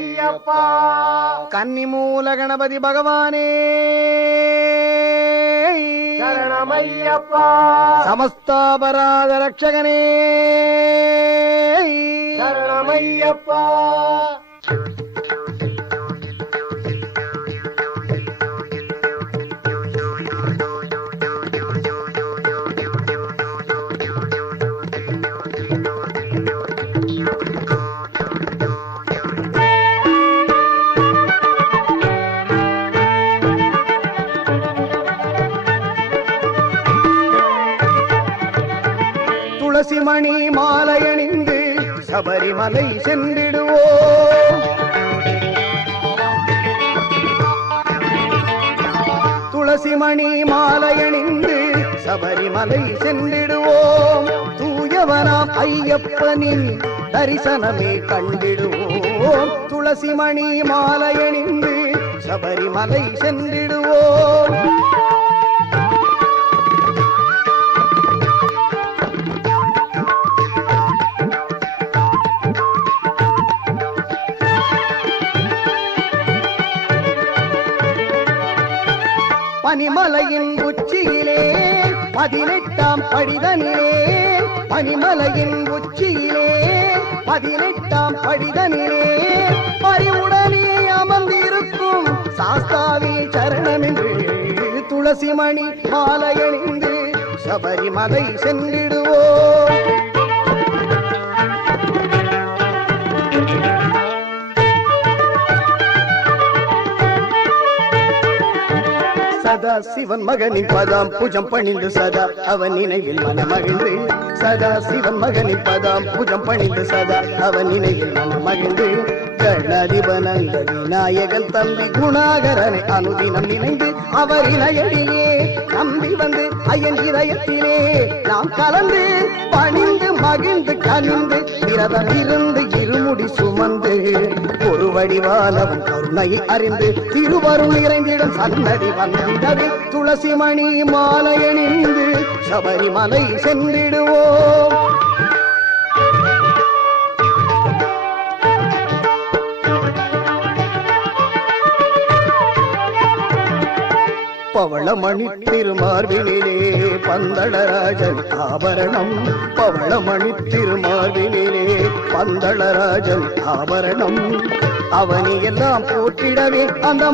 சரணமையப்பா. கன்னிமூல கணபதி பகவானே சரணமையப்பா. சமஸ்தாபராத ரட்சகனே சரணமையப்பா. துளசிமணி மாலையணிந்து சபரிமலை சென்றிடுவோம். துளசிமணி மாலையணிந்து சபரிமலை சென்றிடுவோம். தூயவனாம் ஐயப்பனின் தரிசனமே கண்டிடுவோம். துளசிமணி மாலையணிந்து சபரிமலை சென்றிடுவோம். பனிமலையின் உச்சியிலே 18ஆம் படிதனிலே, பனிமலையின் உச்சியிலே 18ஆம் படிதனிலே பரிவுடனே அமர்ந்திருக்கும் சாஸ்தாவி சரணமென்று துளசிமணி மாலையணிந்து சபரிமலை சென்றிடுவோம். சதா சிவன் மகனின் பதாம் புஜம் பணிந்து சதா அவன் நினைவில் மனமகிழ்ந்து, சதா சிவன் மகனின் பதாம் புஜம் பணிந்து சதா அவன் நினைவில் மனமகிழ்ந்து, கணாதிபனந்த விநாயகன் தம்பி குணாகரனை அனுதினம் நினைந்து அவர் இணையடியே நம்பி வந்து ஐயன் இதயத்திலே நாம் கலந்து பணிந்து மகிழ்ந்து கனிந்து விரதம் இருந்து இருமுடி சுமந்து ஒரு வடிவானவன் கருணையை அறிந்து திருவருள் நிறைந்திடும் சன்னதி வந்திடவே துளசிமணி மாலையணிந்து சபரிமலை சென்றிடுவோம். பவளமணி திருமார்பினிலே பந்தளராஜன் ஆபரணம், பவளமணி திருமார்பினிலே பந்தளராஜன் ஆபரணம், அவனை எல்லாம் போற்றிடவே அந்த